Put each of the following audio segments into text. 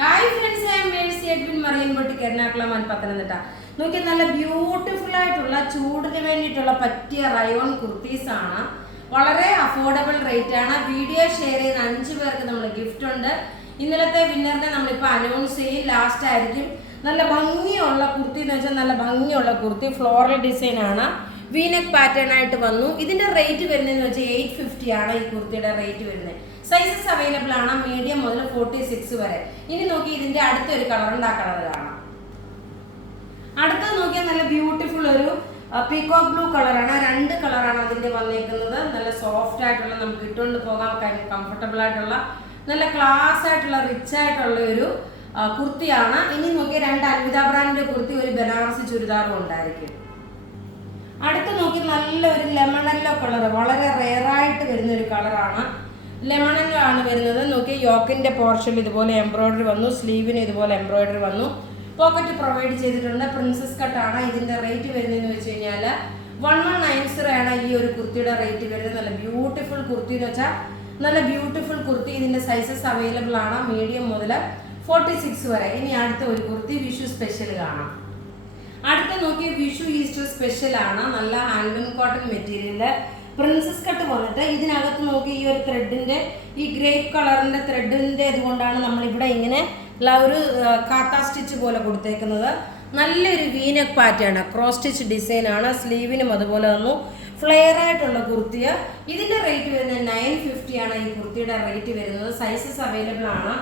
Hi friends, I am Mercy Edwin Mariyanpotti Ernakulam Pathanamthitta. നോക്കി നല്ല beautiful ആയിട്ടുള്ള ചൂടിന് വേണ്ടിയിട്ടുള്ള പറ്റിയ റയോൺ കുർത്തീസ് ആണ്. വളരെ അഫോർഡബിൾ റേറ്റ് ആണ്. വീഡിയോ ഷെയർ ചെയ്യുന്ന 5 പേർക്ക് നമ്മൾ ഗിഫ്റ്റ് ഉണ്ട്. ഇന്നലത്തെ വിന്നറിനെ നമ്മളിപ്പോൾ അനൗൺസ് ചെയ്യും. ലാസ്റ്റ് ആയിരിക്കും. നല്ല ഭംഗിയുള്ള കുർത്തി എന്ന് വെച്ചാൽ നല്ല ഭംഗിയുള്ള കുർത്തി, ഫ്ലോറൽ ഡിസൈൻ ആണ്, വീനെക്ക് പാറ്റേൺ ആയിട്ട് വന്നു. ഇതിന്റെ റേറ്റ് വരുന്നതെന്ന് വെച്ചാൽ 850 ആണ് ഈ കുർത്തിയുടെ റേറ്റ് വരുന്നത്. സൈസസ് അവൈലബിൾ ആണ്, മീഡിയം മുതൽ 46 വരെ. ഇനി നോക്കി ഇതിന്റെ അടുത്തൊരു കളർ ഉണ്ട്, ആ കളർ കാണാം. അടുത്തത് നോക്കിയാൽ നല്ല ബ്യൂട്ടിഫുൾ ഒരു പീകോക്ക് ബ്ലൂ കളറാണ്. 2 കളറാണ് അതിന്റെ വന്നേക്കുന്നത്. നല്ല സോഫ്റ്റ് ആയിട്ടുള്ള, നമുക്ക് ഇട്ടുകൊണ്ട് പോകാൻ കംഫർട്ടബിൾ ആയിട്ടുള്ള, നല്ല ക്ലാസ് ആയിട്ടുള്ള, റിച്ച് ആയിട്ടുള്ള ഒരു കുർത്തിയാണ്. ഇനി നോക്കിയാൽ 2 അൽവിദ ബ്രാൻഡിന്റെ കുർത്തി, ഒരു ബനാറസി ചുരിദാറും ഉണ്ടായിരിക്കും. അടുത്ത് നോക്കി നല്ലൊരു ലെമൺ യെല്ലോ കളർ, വളരെ റെയറായിട്ട് വരുന്ന ഒരു കളറാണ്. ലെമൺ യെല്ലോ ആണ് വരുന്നത്. നോക്കി യോക്കിന്റെ പോർഷനിൽ ഇതുപോലെ എംബ്രോയിഡറി വന്നു, സ്ലീവിന് ഇതുപോലെ എംബ്രോയിഡറി വന്നു, പോക്കറ്റ് പ്രൊവൈഡ് ചെയ്തിട്ടുണ്ട്. പ്രിൻസസ് കട്ടാണ്. ഇതിന്റെ റേറ്റ് വരുന്നതെന്ന് വെച്ച് കഴിഞ്ഞാൽ 1190 ആണ് ഈ ഒരു കുർത്തിയുടെ റേറ്റ് വരുന്നത്. നല്ല ബ്യൂട്ടിഫുൾ കുർത്തി എന്ന് വെച്ചാൽ നല്ല ബ്യൂട്ടിഫുൾ കുർത്തി. ഇതിന്റെ സൈസസ് അവൈലബിൾ ആണ്, മീഡിയം മുതൽ 46 വരെ. ഇനി അടുത്ത ഒരു കുർത്തി വിഷു സ്പെഷ്യൽ കാണാം. അടുത്ത നോക്കിയ വിഷു ഈസ്റ്റർ സ്പെഷ്യൽ ആണ്. നല്ല handloom cotton material, princess cut വന്നിട്ട് ഇതിനകത്ത് നോക്കി ഈ ഒരു ത്രെഡിന്റെ, ഈ ഗ്രേപ്പ് കളറിന്റെ ത്രെഡിന്റെ ഇതുകൊണ്ടാണ് നമ്മൾ ഇവിടെ ഇങ്ങനെ ഒരു കാത്ത സ്റ്റിച്ച് പോലെ കൊടുത്തേക്കുന്നത്. നല്ലൊരു V-neck pattern, cross stitch design ആണ്. സ്ലീവിനും അതുപോലെ തന്നു. ഫ്ലെയർ ആയിട്ടുള്ള കുർത്തിയ. ഇതിന്റെ റേറ്റ് വരുന്നത് 950 ആണ് ഈ കുർത്തിയുടെ റേറ്റ് വരുന്നത്. സൈസസ് അവൈലബിൾ ആണ്,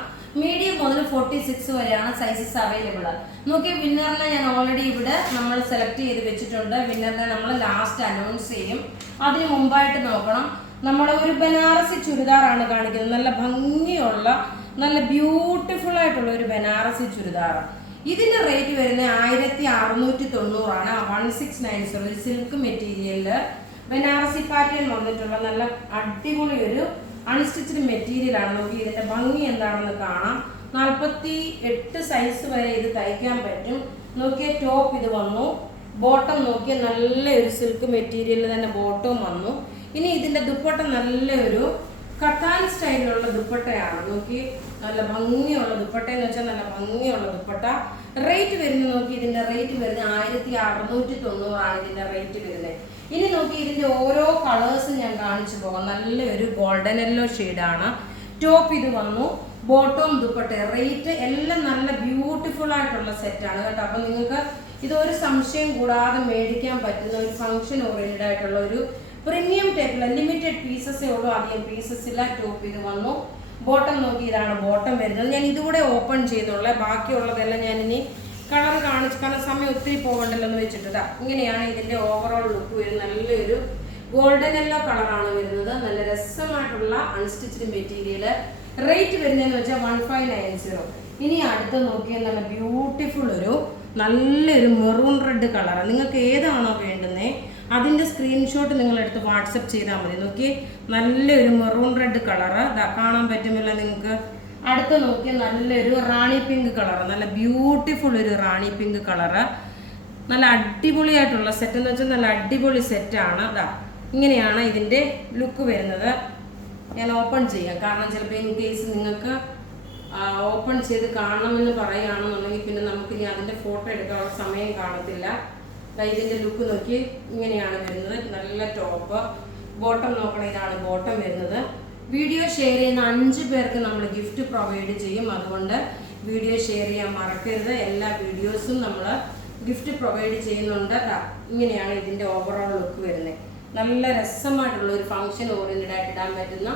മീഡിയം മുതൽ 46 വരെയാണ് സൈസസ് അവൈലബിൾ. നോക്കി വിന്നറിനെ ഞാൻ ഓൾറെഡി ഇവിടെ നമ്മൾ സെലക്ട് ചെയ്ത് വെച്ചിട്ടുണ്ട്. വിന്നറിനെ നമ്മൾ ലാസ്റ്റ് അനൗൺസ് ചെയ്യും. അതിന് മുമ്പായിട്ട് നോക്കണം, നമ്മൾ ഒരു ബനാറസി ചുരിദാറാണ് കാണിക്കുന്നത്. നല്ല ഭംഗിയുള്ള, നല്ല ബ്യൂട്ടിഫുൾ ആയിട്ടുള്ള ഒരു ബനാറസി ചുരിദാർ. ഇതിന്റെ റേറ്റ് വരുന്നത് 1690 ആണ്. 1690 ഒരു സിൽക്ക് മെറ്റീരിയലില് ബനാറസി പാറ്റേൺ വന്നിട്ടുള്ള നല്ല അടിപൊളി ഒരു അൺസ്റ്റിച്ച്ഡ് മെറ്റീരിയൽ ആണ്. നോക്കി ഇതിന്റെ ഭംഗി എന്താണെന്ന് കാണാം. 48 സൈസ് വരെ ഇത് തയ്ക്കാൻ പറ്റും. നോക്കിയ ടോപ്പ് ഇത് വന്നു, ബോട്ടം നോക്കിയ നല്ലൊരു സിൽക്ക് മെറ്റീരിയൽ തന്നെ ബോട്ടവും വന്നു. ഇനി ഇതിന്റെ ദുപ്പട്ട നല്ലൊരു കത്താൻ സ്റ്റൈലിലുള്ള ദുപ്പട്ടയാണ്. നോക്കി നല്ല ഭംഗിയുള്ള ദുപ്പട്ട എന്ന് വെച്ചാൽ നല്ല ഭംഗിയുള്ള ദുപ്പട്ട. റേറ്റ് വരുന്നത് നോക്കി ഇതിന്റെ റേറ്റ് വരുന്നത് 1690 ആണ് ഇതിന്റെ റേറ്റ് വരുന്നത്. ഇനി നോക്കി ഇതിന്റെ ഓരോ കളേഴ്സും ഞാൻ കാണിച്ചു പോകാം. നല്ലൊരു ഗോൾഡൻ യെല്ലോ ഷെയ്ഡാണ്. ടോപ്പ് ഇത് വന്നു, ബോട്ടവും ദുപ്പട്ട. റേറ്റ് എല്ലാം നല്ല ബ്യൂട്ടിഫുൾ ആയിട്ടുള്ള സെറ്റാണ് കേട്ടോ. അപ്പൊ നിങ്ങൾക്ക് ഇതൊരു സംശയം കൂടാതെ മേടിക്കാൻ പറ്റുന്ന ഒരു ഫംഗ്ഷൻ ഓറിയന്റഡ് ആയിട്ടുള്ള ഒരു പ്രീമിയം ടൈപ്പിലുള്ള ലിമിറ്റഡ് പീസസേ ഉള്ളൂ, അധികം പീസസ് ഇല്ല. ടോപ്പ് ഇത് വന്നു, ബോട്ടം നോക്കി ഇതാണ് ബോട്ടം വരുന്നത്. ഞാൻ ഇതുകൂടെ ഓപ്പൺ ചെയ്തോളെ, ബാക്കിയുള്ളതെല്ലാം ഞാൻ ഇനി കളർ കാണിച്ച്, കാരണം സമയം ഒത്തിരി പോകണ്ടല്ലോ എന്ന് വെച്ചിട്ട് ഇങ്ങനെയാണ് ഇതിന്റെ ഓവറോൾ ലുക്ക് വരുന്നത്. നല്ലൊരു ഗോൾഡൻ യെല്ലോ കളറാണ് വരുന്നത്. നല്ല രസമായിട്ടുള്ള അൺസ്റ്റിച്ച്ഡ് മെറ്റീരിയൽ. റേറ്റ് വരുന്നതെന്ന് വെച്ചാൽ 1590. ഇനി അടുത്ത് നോക്കിയാൽ നല്ല ബ്യൂട്ടിഫുൾ ഒരു നല്ലൊരു മെറൂൺ റെഡ് കളർ. നിങ്ങൾക്ക് ഏതാണോ വേണ്ടുന്നത് അതിന്റെ സ്ക്രീൻഷോട്ട് നിങ്ങൾ എടുത്ത് വാട്സപ്പ് ചെയ്താൽ മതി. നോക്കി നല്ലൊരു മെറൂൺ റെഡ് കളറ് കാണാൻ പറ്റുമല്ലോ നിങ്ങൾക്ക്. അടുത്ത് നോക്കിയ നല്ലൊരു റാണി പിങ്ക് കളർ, നല്ല ബ്യൂട്ടിഫുൾ ഒരു റാണി പിങ്ക് കളറ്. നല്ല അടിപൊളിയായിട്ടുള്ള സെറ്റ് എന്ന് വെച്ചാൽ നല്ല അടിപൊളി സെറ്റാണ്. ഇങ്ങനെയാണ് ഇതിന്റെ ലുക്ക് വരുന്നത്. ഞാൻ ഓപ്പൺ ചെയ്യാം, കാരണം ചിലപ്പോൾ ഇൻ കേസ് നിങ്ങൾക്ക് ഓപ്പൺ ചെയ്ത് കാണണമെന്ന് പറയുകയാണെന്നുണ്ടെങ്കിൽ പിന്നെ നമുക്ക് ഇനി അതിന്റെ ഫോട്ടോ എടുക്കാനുള്ള സമയം കാണത്തില്ല. ഇതിന്റെ ലുക്ക് നോക്കി ഇങ്ങനെയാണ് വരുന്നത്. നല്ല ടോപ്പ്, ബോട്ടം നോക്കണം, ഇതാണ് ബോട്ടം വരുന്നത്. വീഡിയോ ഷെയർ ചെയ്യുന്ന 5 പേർക്ക് നമ്മൾ ഗിഫ്റ്റ് പ്രൊവൈഡ് ചെയ്യും. അതുകൊണ്ട് വീഡിയോ ഷെയർ ചെയ്യാൻ മറക്കരുത്. എല്ലാ വീഡിയോസും നമ്മൾ ഗിഫ്റ്റ് പ്രൊവൈഡ് ചെയ്യുന്നുണ്ട്. ഇങ്ങനെയാണ് ഇതിന്റെ ഓവറോൾ ലുക്ക് വരുന്നത്. നല്ല രസമായിട്ടുള്ള ഒരു ഫംഗ്ഷൻ ഓറിയന്റഡ് ആയിട്ട് ഇടാൻ പറ്റുന്ന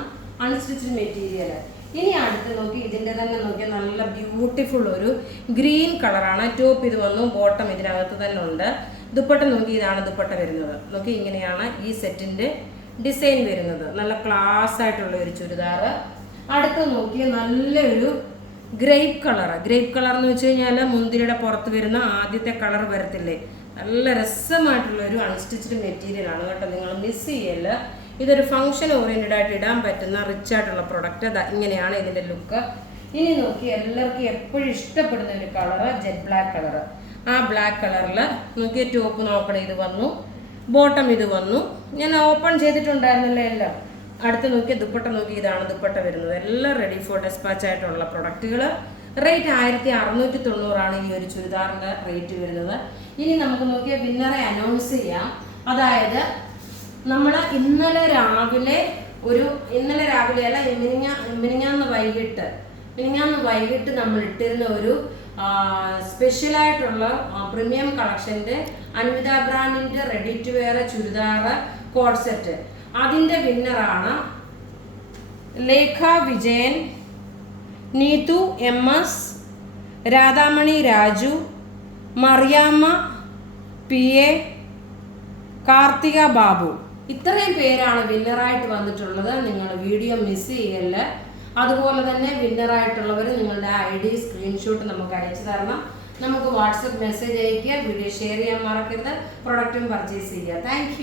അൺസ്റ്റിച്ച്ഡ് മെറ്റീരിയൽ. ഇനി അടുത്ത് നോക്കി ഇതിന്റെ തന്നെ നോക്കിയാൽ നല്ല ബ്യൂട്ടിഫുൾ ഒരു ഗ്രീൻ കളറാണ്. ടോപ്പ് ഇത് വന്നു, ബോട്ടം ഇതിനകത്ത് തന്നെ ഉണ്ട്. ദുപ്പട്ട നോക്കി ഇതാണ് ദുപ്പട്ട വരുന്നത്. നോക്കി ഇങ്ങനെയാണ് ഈ സെറ്റിന്റെ ഡിസൈൻ വരുന്നത്. നല്ല ക്ലാസ് ആയിട്ടുള്ള ഒരു ചുരിദാർ. അടുത്ത് നോക്കി നല്ലൊരു ഗ്രേപ്പ് കളർ. ഗ്രേപ്പ് കളർ എന്ന് വെച്ച് കഴിഞ്ഞാൽ മുന്തിരിയുടെ പുറത്ത് വരുന്ന ആദ്യത്തെ കളർ വരത്തില്ലേ, നല്ല രസമായിട്ടുള്ള ഒരു അൺസ്റ്റിച്ച്ഡ് മെറ്റീരിയൽ ആണ് കേട്ടോ. നിങ്ങൾ മിസ് ചെയ്യല്ല. ഇതൊരു ഫംഗ്ഷൻ ഓറിയന്റഡ് ആയിട്ട് ഇടാൻ പറ്റുന്ന റിച്ച് ആയിട്ടുള്ള പ്രൊഡക്റ്റ്. ഇങ്ങനെയാണ് ഇതിന്റെ ലുക്ക്. ഇനി നോക്കി എല്ലാവർക്കും എപ്പോഴും ഇഷ്ടപ്പെടുന്ന ഒരു കളർ ജെറ്റ് ബ്ലാക്ക് കളർ. ആ ബ്ലാക്ക് കളറിൽ നോക്കിയ ടോപ്പ് നോക്കണം, ഇത് വന്നു, ബോട്ടം ഇത് വന്നു. ഞാൻ ഓപ്പൺ ചെയ്തിട്ടുണ്ടായിരുന്നല്ലോ എല്ലാം. അടുത്ത് നോക്കിയ ദുപ്പട്ട നോക്കി ഇതാണ് ദുപ്പട്ട വരുന്നത്. എല്ലാം റെഡി ഫോർ ഡെസ്പാച്ച് ആയിട്ടുള്ള പ്രൊഡക്റ്റുകൾ. റേറ്റ് 1690 ഈ ഒരു ചുരിദാറിൻ്റെ റേറ്റ് വരുന്നത്. ഇനി നമുക്ക് നോക്കിയാൽ വിന്നറെ അനൗൺസ് ചെയ്യാം. അതായത് നമ്മൾ ഇന്നലെ രാവിലെ അല്ല, മിനിഞ്ഞാന്ന് വൈകിട്ട് നമ്മൾ ഇട്ടിരുന്ന ഒരു സ്പെഷ്യലായിട്ടുള്ള പ്രീമിയം കളക്ഷൻ്റെ അൻവിത ബ്രാൻഡിൻ്റെ ready to wear churidar coord set. അതിൻ്റെ വിന്നറാണ് ലേഖ വിജയൻ, നീതു MS, രാധാമണി രാജു, മറിയാമ്മ PA, കാർത്തിക ബാബു. ഇത്രയും പേരാണ് വിന്നറായിട്ട് വന്നിട്ടുള്ളത്. നിങ്ങൾ വീഡിയോ മിസ് ചെയ്യല്ല. അതുപോലെ തന്നെ വിന്നറായിട്ടുള്ളവർ നിങ്ങളുടെ ID സ്ക്രീൻഷോട്ട് നമുക്ക് അയച്ചു തരണം. നമുക്ക് വാട്സപ്പ് മെസ്സേജ് അയയ്ക്കുക. വീഡിയോ ഷെയർ ചെയ്യാൻ മറക്കരുത്. പ്രൊഡക്റ്റും പർച്ചേസ് ചെയ്യുക. താങ്ക്